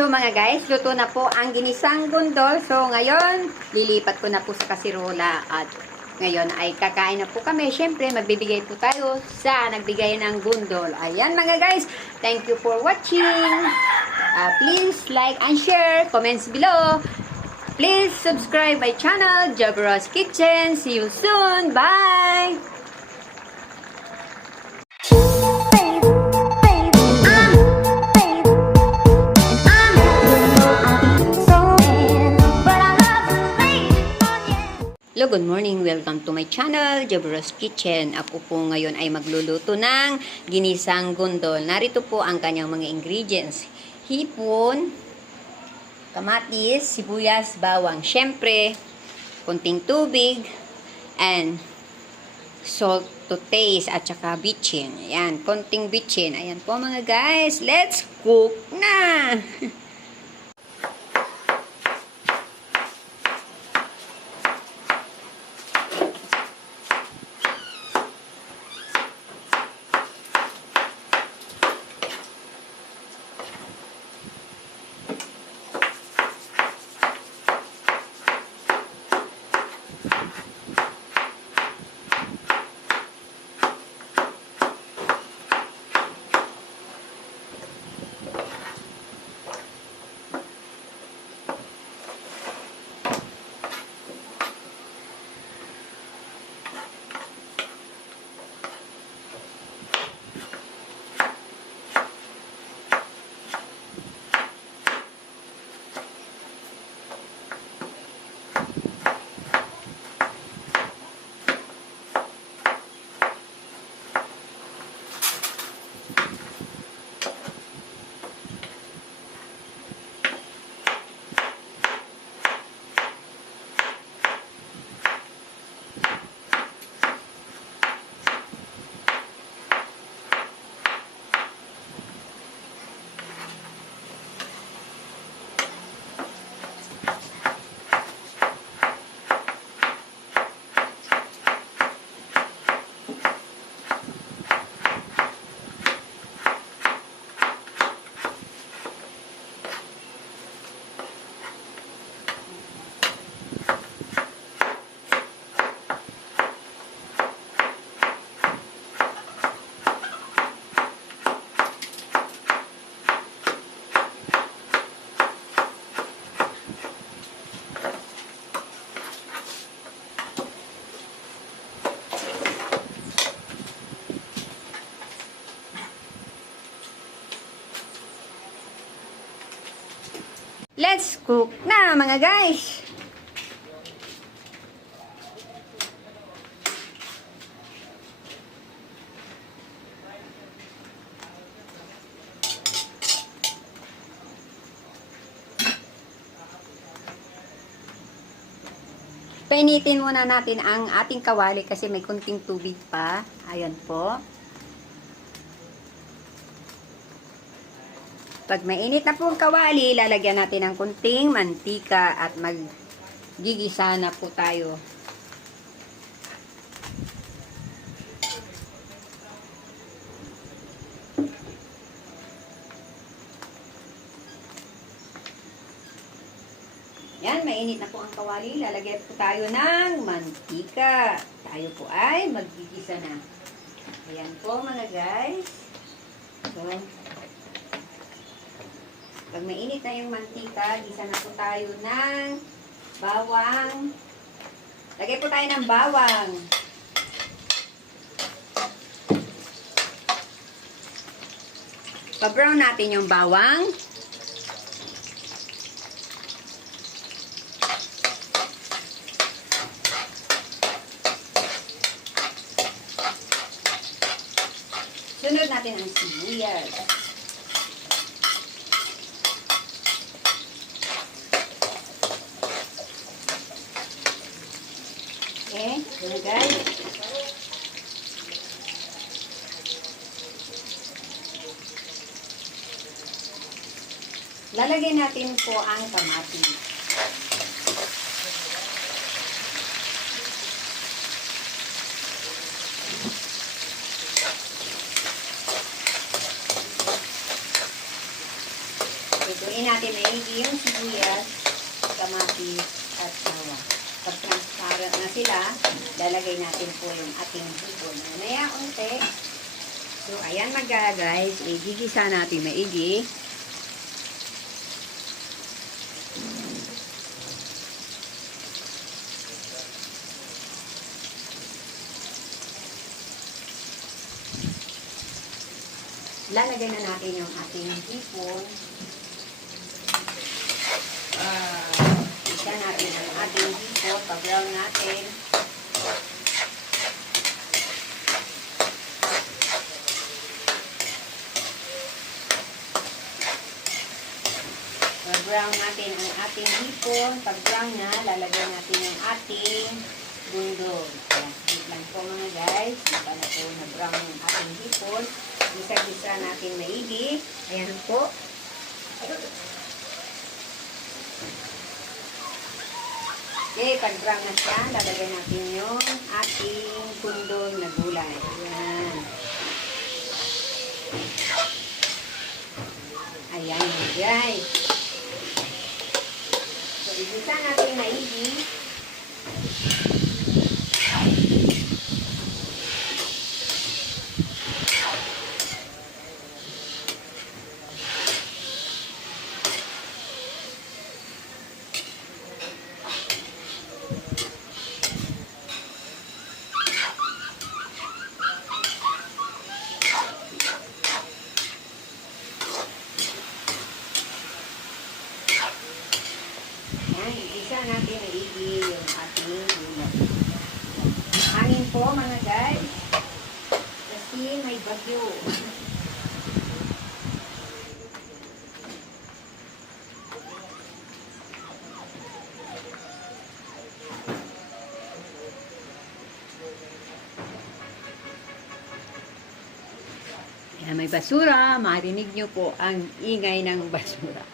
So mga guys, luto na po ang ginisang gundol. So ngayon, lilipat ko na po sa kasirola at ngayon ay kakain na po kami. Siyempre, magbibigay po tayo sa nagbigay ng gundol. Ayan mga guys, thank you for watching. Uh, please like and share, comments below. Please subscribe my channel, Jabros Kitchen. See you soon. Bye! Hello, good morning. Welcome to my channel, Jabros Kitchen. Ako po ngayon ay magluluto ng ginisang gundol. Narito po ang kanyang mga ingredients. Hipon, kamatis, sibuyas, bawang. Siyempre, konting tubig, and salt to taste, at saka bitchin. Ayan, konting bitchin. Ayan po mga guys. Let's cook na! Let's cook na mga guys! Painitin muna natin ang ating kawali kasi may kunting tubig pa. Ayan po. Pag mainit na po ang kawali, lalagyan natin ng kunting mantika at maggigisa na po tayo. Yan, mainit na po ang kawali. Lalagyan po tayo ng mantika. Tayo po ay maggigisa na. Ayan po mga guys. So, pag mainit na yung mantika, gisa na po tayo ng bawang. Lagay po tayo ng bawang. Pa-brown natin yung bawang. Sunod natin ang sibuyas. Okay, yun guys. Lalagyan natin po ang kamatis. Ito Lutuin natin maigi yung sibuyas, kamatis, at sawa. Pag transparent na sila, lalagay natin po yung ating hipon. Mamaya unti. So, ayan mga guys, igigisa natin maigi. Lalagay na natin yung ating hipon. Ah, isa natin ang ating hipon. Pag-brown natin. Pag-brown natin ang ating hipon. Pag-brown na, lalagay natin yung ating bundol. Ayan, lang po mga guys. Kita na po na brown yung ating hipon. Gisa-gisa natin maigi. Ayan po. Okay, pag brown na siya, lalagay natin yung ating bundol na gulay. Ayan. Ayan guys. So, igisa natin maigi. Ayan, igisa natin maigi yung ating gulay. Hangin po mga guys. Kasi may bagyo. Ayan, may basura. Marinig nyo po ang ingay ng basura.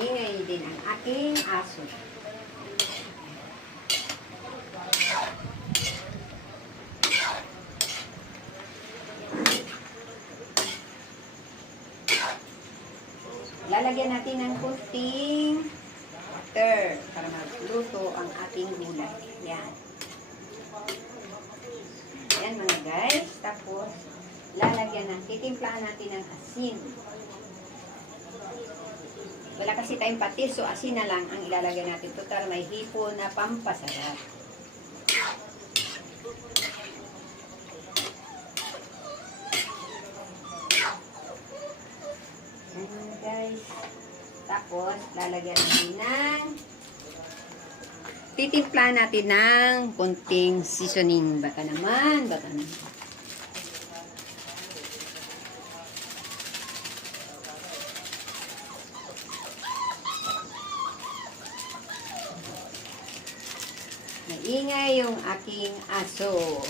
Ingay din ang aking aso. Lalagyan natin ng kunting water para magluto ang ating gulay. Yan. Yan mga guys. Tapos, lalagyan natin, titimplahan natin ng asin. Wala kasi tayong patis, so asin na lang ang ilalagay natin. Total, may hipo na pampasarap. Ayan guys. Tapos, lalagyan natin ng titimpla natin ng konting seasoning. Baka naman, baka naman. Maingay yung aking aso.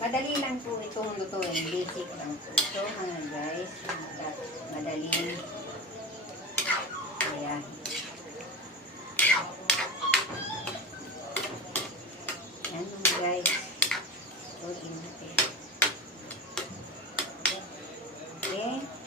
Madali lang po itong lutuin. Basic lang po ito mga guys. Madaling Ayan. Ayan mga guys. Lutuin natin. Okay.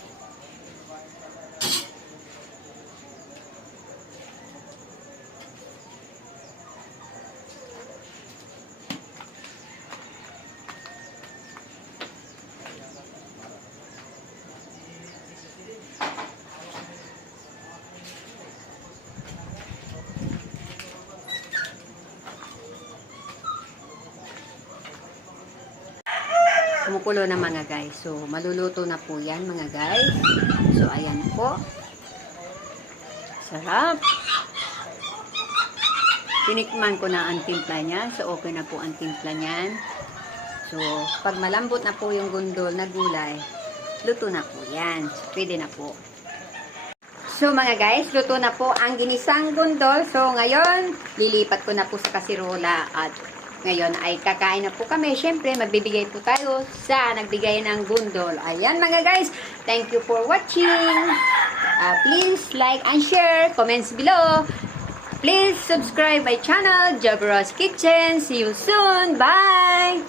Kumukulo na mga guys. So, maluluto na po yan mga guys. So, ayan po. Sarap. Tinikman ko na ang timpla niya. So, okay na po ang timpla niyan. So, pag malambot na po yung gundol na gulay, luto na po yan. So, pwede na po. So mga guys, luto na po ang ginisang gundol. So ngayon, lilipat ko na po sa kasirola at ngayon ay kakain na po kami. Siyempre, magbibigay po tayo sa nagbigay ng gundol. Ayan mga guys, thank you for watching. Uh, please like and share, comments below. Please subscribe my channel, Jabros Kitchen. See you soon. Bye!